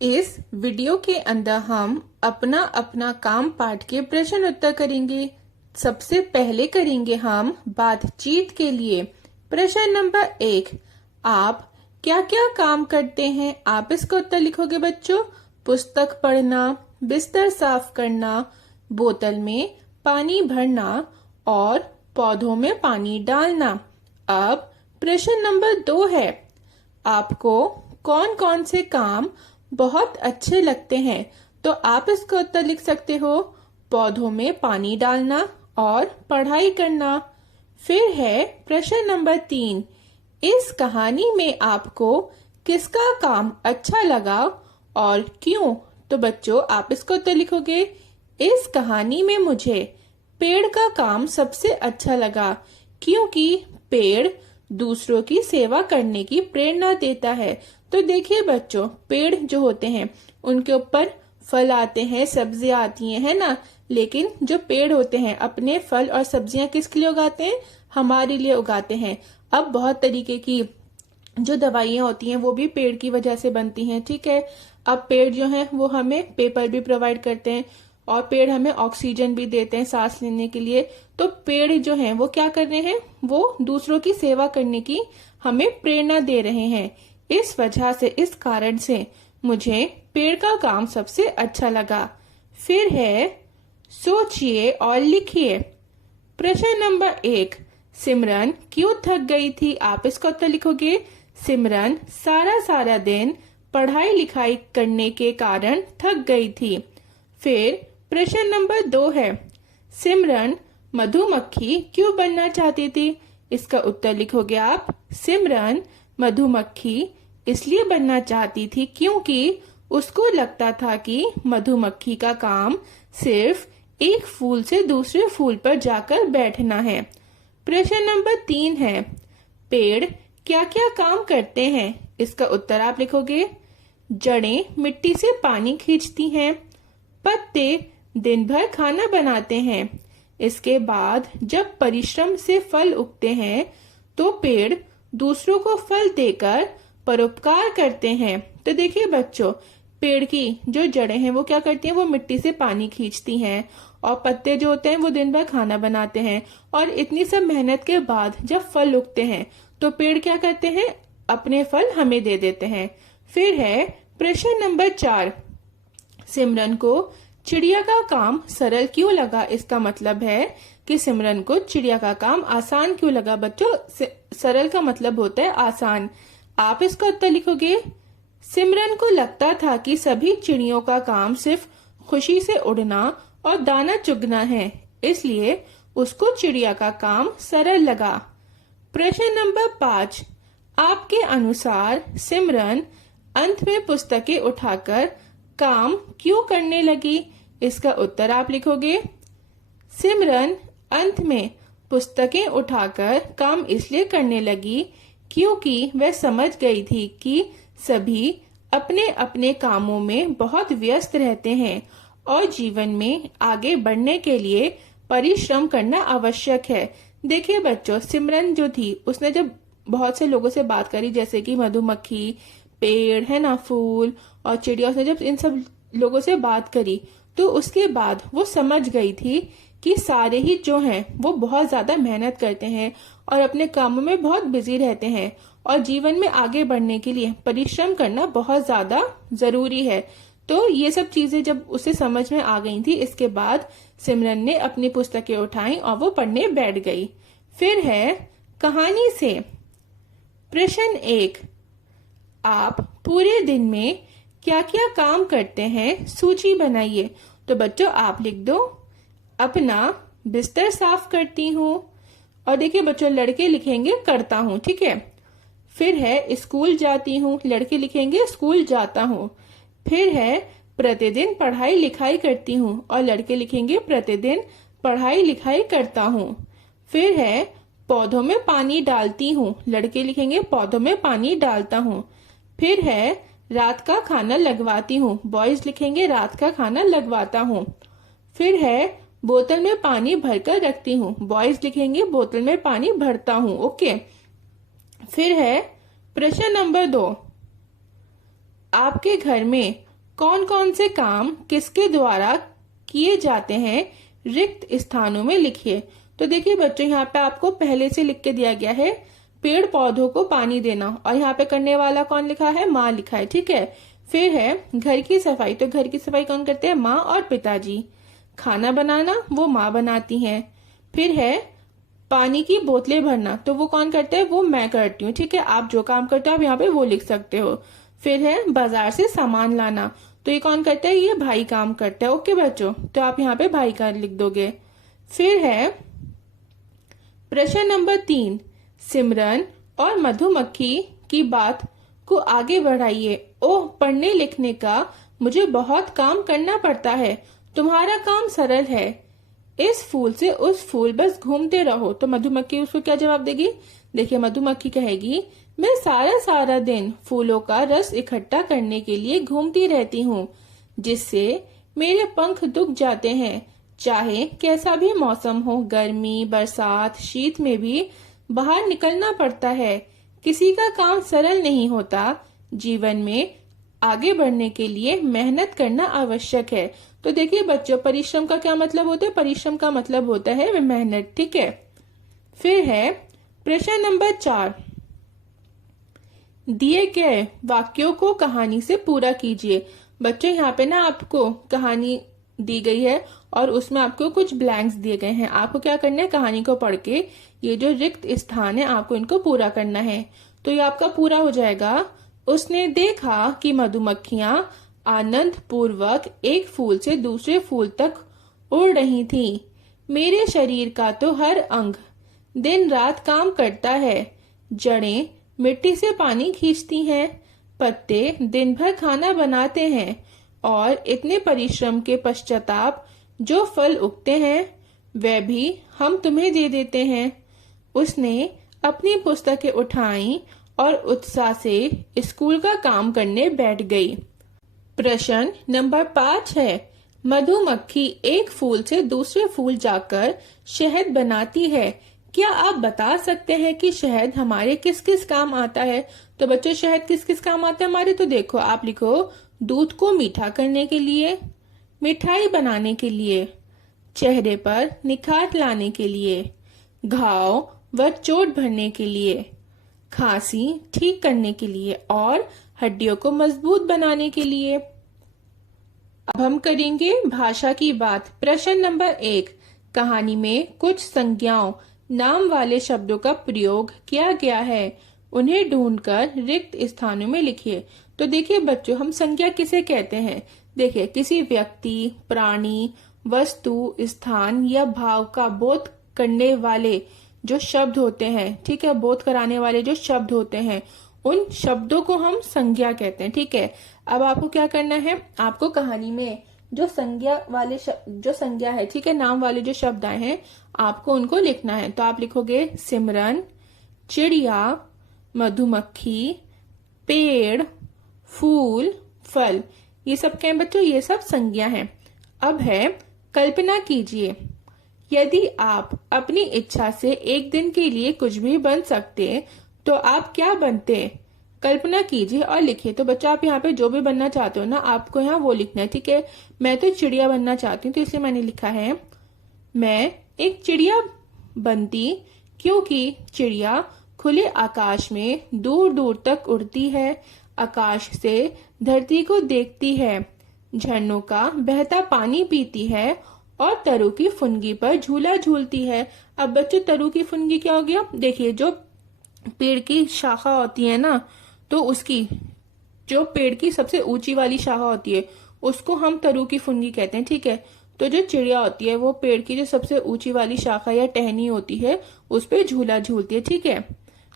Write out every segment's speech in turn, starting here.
इस वीडियो के अंदर हम अपना अपना काम पाठ के प्रश्न उत्तर करेंगे। सबसे पहले करेंगे हम बातचीत के लिए। प्रश्न नंबर 1, आप क्या क्या काम करते हैं? आप इसका उत्तर लिखोगे बच्चों। पुस्तक पढ़ना, बिस्तर साफ करना, बोतल में पानी भरना और पौधों में पानी डालना। अब प्रश्न नंबर 2 है, आपको कौन कौन से काम बहुत अच्छे लगते हैं? तो आप इसका उत्तर लिख सकते हो, पौधों में पानी डालना और पढ़ाई करना। फिर है प्रश्न नंबर 3, इस कहानी में आपको किसका काम अच्छा लगा और क्यों? तो बच्चों आप इसका उत्तर लिखोगे, इस कहानी में मुझे पेड़ का काम सबसे अच्छा लगा क्योंकि पेड़ दूसरों की सेवा करने की प्रेरणा देता है। तो देखिए बच्चों, पेड़ जो होते हैं उनके ऊपर फल आते हैं, सब्जियां आती हैं, है ना। लेकिन जो पेड़ होते हैं अपने फल और सब्जियां किसके लिए उगाते हैं? हमारे लिए उगाते हैं। अब बहुत तरीके की जो दवाइयां होती हैं वो भी पेड़ की वजह से बनती हैं, ठीक है। अब पेड़ जो हैं वो हमें पेपर भी प्रोवाइड करते हैं और पेड़ हमें ऑक्सीजन भी देते हैं सांस लेने के लिए। तो पेड़ जो हैं वो क्या कर रहे हैं? वो दूसरों की सेवा करने की हमें प्रेरणा दे रहे हैं। इस वजह से, इस कारण से मुझे पेड़ का काम सबसे अच्छा लगा। फिर है, सोचिए और लिखिए। प्रश्न नंबर 1, सिमरन क्यों थक गई थी? आप इसका उत्तर लिखोगे, सिमरन सारा सारा दिन पढ़ाई लिखाई करने के कारण थक गई थी। फिर प्रश्न नंबर 2 है, सिमरन मधुमक्खी क्यों बनना चाहती थी? इसका उत्तर लिखोगे आप, सिमरन मधुमक्खी इसलिए बनना चाहती थी क्योंकि उसको लगता था कि मधुमक्खी का काम सिर्फ एक फूल से दूसरे फूल पर जाकर बैठना है। प्रश्न नंबर 3 है, पेड़ क्या क्या काम करते हैं? इसका उत्तर आप लिखोगे, जड़ें मिट्टी से पानी खींचती हैं, पत्ते दिन भर खाना बनाते हैं, इसके बाद जब परिश्रम से फल उगते हैं तो पेड़ दूसरों को फल देकर परोपकार करते हैं। तो देखिए बच्चों, पेड़ की जो जड़ें हैं वो क्या करती हैं? वो मिट्टी से पानी खींचती हैं और पत्ते जो होते हैं वो दिन भर खाना बनाते हैं। और इतनी सब मेहनत के बाद जब फल उगते हैं तो पेड़ क्या करते हैं? अपने फल हमें दे देते हैं। फिर है प्रश्न नंबर 4, सिमरन को चिड़िया का काम सरल क्यों लगा? इसका मतलब है कि सिमरन को चिड़िया का काम आसान क्यों लगा? बच्चों, सरल का मतलब होता है आसान। आप इसका उत्तर लिखोगे, सिमरन को लगता था कि सभी चिड़ियों का काम सिर्फ खुशी से उड़ना और दाना चुगना है, इसलिए उसको चिड़िया का काम सरल लगा। प्रश्न नंबर 5, आपके अनुसार सिमरन अंत में पुस्तकें उठाकर काम क्यों करने लगी? इसका उत्तर आप लिखोगे, सिमरन अंत में पुस्तकें उठाकर काम इसलिए करने लगी क्योंकि वह समझ गई थी कि सभी अपने अपने कामों में बहुत व्यस्त रहते हैं और जीवन में आगे बढ़ने के लिए परिश्रम करना आवश्यक है। देखिए बच्चों, सिमरन जो थी उसने जब बहुत से लोगों से बात करी, जैसे कि मधुमक्खी, पेड़, है ना, फूल और चिड़िया, उसने जब इन सब लोगों से बात करी तो उसके बाद वो समझ गई थी कि सारे ही जो हैं वो बहुत ज्यादा मेहनत करते हैं और अपने कामों में बहुत बिजी रहते हैं और जीवन में आगे बढ़ने के लिए परिश्रम करना बहुत ज्यादा जरूरी है। तो ये सब चीजें जब उसे समझ में आ गई थी, इसके बाद सिमरन ने अपनी पुस्तकें उठाई और वो पढ़ने बैठ गई। फिर है कहानी से। प्रश्न 1, आप पूरे दिन में क्या क्या काम करते हैं? सूची बनाइए। तो बच्चों आप लिख दो, अपना बिस्तर साफ करती हूँ। और देखिए बच्चों, लड़के लिखेंगे करता हूँ, ठीक है। फिर है स्कूल जाती हूँ, लड़के लिखेंगे स्कूल जाता हूँ। फिर है प्रतिदिन पढ़ाई लिखाई करती हूँ और लड़के लिखेंगे प्रतिदिन पढ़ाई लिखाई करता हूँ। फिर है पौधों में पानी डालती हूँ, लड़के लिखेंगे पौधों में पानी डालता हूँ। फिर है रात का खाना लगवाती हूँ, बॉयज लिखेंगे रात का खाना लगवाता हूँ। फिर है बोतल में पानी भरकर रखती हूँ, बॉयज लिखेंगे बोतल में पानी भरता हूँ, ओके। फिर है प्रश्न नंबर 2, आपके घर में कौन कौन से काम किसके द्वारा किए जाते हैं रिक्त स्थानों में लिखिए। तो देखिए बच्चों, यहाँ पे आपको पहले से लिख के दिया गया है पेड़ पौधों को पानी देना, और यहाँ पे करने वाला कौन लिखा है, माँ लिखा है, ठीक है। फिर है घर की सफाई, तो घर की सफाई कौन करते हैं, माँ और पिताजी। खाना बनाना वो माँ बनाती हैं। फिर है पानी की बोतलें भरना, तो वो कौन करते हैं, वो मैं करती हूँ, ठीक है। आप जो काम करते हो आप यहाँ पे वो लिख सकते हो। फिर है बाजार से सामान लाना, तो ये कौन करता है, ये भाई काम करता है, ओके बच्चों, तो आप यहाँ पे भाई का लिख दोगे। फिर है प्रश्न नंबर 3, सिमरन और मधुमक्खी की बात को आगे बढ़ाइए। ओह, पढ़ने लिखने का मुझे बहुत काम करना पड़ता है, तुम्हारा काम सरल है, इस फूल से उस फूल बस घूमते रहो। तो मधुमक्खी उसको क्या जवाब देगी, देखिए मधुमक्खी कहेगी, मैं सारा सारा दिन फूलों का रस इकट्ठा करने के लिए घूमती रहती हूँ, जिससे मेरे पंख दुख जाते हैं। चाहे कैसा भी मौसम हो, गर्मी बरसात शीत में भी बाहर निकलना पड़ता है। किसी का काम सरल नहीं होता, जीवन में आगे बढ़ने के लिए मेहनत करना आवश्यक है। तो देखिए बच्चों, परिश्रम का क्या मतलब होता है, परिश्रम का मतलब होता है मेहनत, ठीक है। फिर है प्रश्न नंबर 4, दिए गए वाक्यों को कहानी से पूरा कीजिए। बच्चों यहाँ पे ना आपको कहानी दी गई है और उसमें आपको कुछ ब्लैंक्स दिए गए हैं। आपको क्या करना है, कहानी को पढ़ के ये जो रिक्त स्थान है आपको इनको पूरा करना है। तो ये आपका पूरा हो जाएगा। उसने देखा कि मधुमक्खियां आनंद पूर्वक एक फूल से दूसरे फूल तक उड़ रही थीं। मेरे शरीर का तो हर अंग दिन रात काम करता है। जड़ें मिट्टी से पानी खींचती हैं, पत्ते दिन भर खाना बनाते हैं, और इतने परिश्रम के पश्चाताप जो फल उगते हैं वह भी हम तुम्हें दे देते हैं। उसने अपनी पुस्तकें उठाई और उत्साह से स्कूल का काम करने बैठ गई। प्रश्न नंबर 5 है, मधुमक्खी एक फूल से दूसरे फूल जाकर शहद बनाती है। क्या आप बता सकते हैं कि शहद हमारे किस किस काम आता है। तो बच्चों, शहद किस किस काम आता है हमारे, तो देखो आप लिखो, दूध को मीठा करने के लिए, मिठाई बनाने के लिए, चेहरे पर निखार लाने के लिए, घाव व चोट भरने के लिए, खांसी ठीक करने के लिए, और हड्डियों को मजबूत बनाने के लिए। अब हम करेंगे भाषा की बात। प्रश्न नंबर 1, कहानी में कुछ संज्ञाओं नाम वाले शब्दों का प्रयोग किया गया है, उन्हें ढूंढकर रिक्त स्थानों में लिखिए। तो देखिए बच्चों, हम संज्ञा किसे कहते हैं, देखिए किसी व्यक्ति, प्राणी, वस्तु, स्थान या भाव का बोध करने वाले जो शब्द होते हैं, ठीक है, बोध कराने वाले जो शब्द होते हैं, उन शब्दों को हम संज्ञा कहते हैं, ठीक है। अब आपको क्या करना है, आपको कहानी में जो संज्ञा वाले जो संज्ञा है, ठीक है, नाम वाले जो शब्द आए हैं आपको उनको लिखना है। तो आप लिखोगे सिमरन, चिड़िया, मधुमक्खी, पेड़, फूल, फल, ये सब क्या है बच्चों, ये सब संज्ञा हैं। अब है कल्पना कीजिए, यदि आप अपनी इच्छा से एक दिन के लिए कुछ भी बन सकते तो आप क्या बनते, कल्पना कीजिए और लिखिए। तो बच्चा आप यहाँ पे जो भी बनना चाहते हो ना, आपको यहाँ वो लिखना है, ठीक है। मैं तो चिड़िया बनना चाहती हूँ, तो इसलिए मैंने लिखा है, मैं एक चिड़िया बनती क्योंकि चिड़िया खुले आकाश में दूर दूर तक उड़ती है, आकाश से धरती को देखती है, झरनों का बहता पानी पीती है और तरु की फुनगी पर झूला झूलती है। अब बच्चों, तरु की फुनगी क्या हो गया, देखिए जो पेड़ की शाखा होती है ना, तो उसकी जो पेड़ की सबसे ऊंची वाली शाखा होती है उसको हम तरु की फुनगी कहते हैं, ठीक है। तो जो चिड़िया होती है वो पेड़ की जो सबसे ऊंची वाली शाखा या टहनी होती है उस पे झूला झूलती है, ठीक है।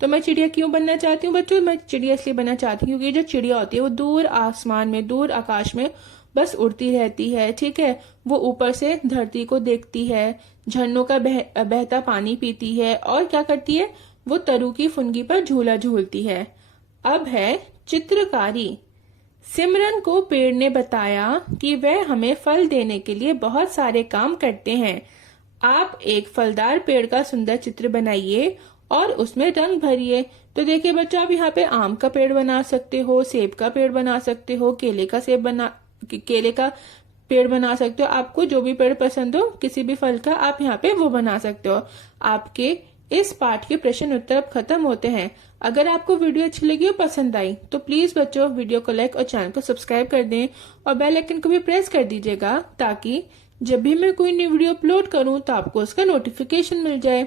तो मैं चिड़िया क्यों बनना चाहती हूँ बच्चों, मैं चिड़िया इसलिए बनना चाहती हूँ क्योंकि जो चिड़िया होती है वो दूर आसमान में, दूर आकाश में बस उड़ती रहती है, ठीक है। वो ऊपर से धरती को देखती है, झरनों का बहता पानी पीती है, और क्या करती है, वो तरु की फुनगी पर झूला झूलती है। अब है चित्रकारी। सिमरन को पेड़ ने बताया कि वह हमें फल देने के लिए बहुत सारे काम करते हैं। आप एक फलदार पेड़ का सुंदर चित्र बनाइए और उसमें रंग भरिए। तो देखिए बच्चों, आप यहाँ पे आम का पेड़ बना सकते हो, सेब का पेड़ बना सकते हो, केले का केले का पेड़ बना सकते हो। आपको जो भी पेड़ पसंद हो, किसी भी फल का, आप यहाँ पे वो बना सकते हो। आपके इस पाठ के प्रश्न उत्तर अब खत्म होते हैं। अगर आपको वीडियो अच्छी लगी और पसंद आई तो प्लीज बच्चों वीडियो को लाइक और चैनल को सब्सक्राइब कर दें और बेल आइकन को भी प्रेस कर दीजिएगा, ताकि जब भी मैं कोई नई वीडियो अपलोड करूं तो आपको उसका नोटिफिकेशन मिल जाए।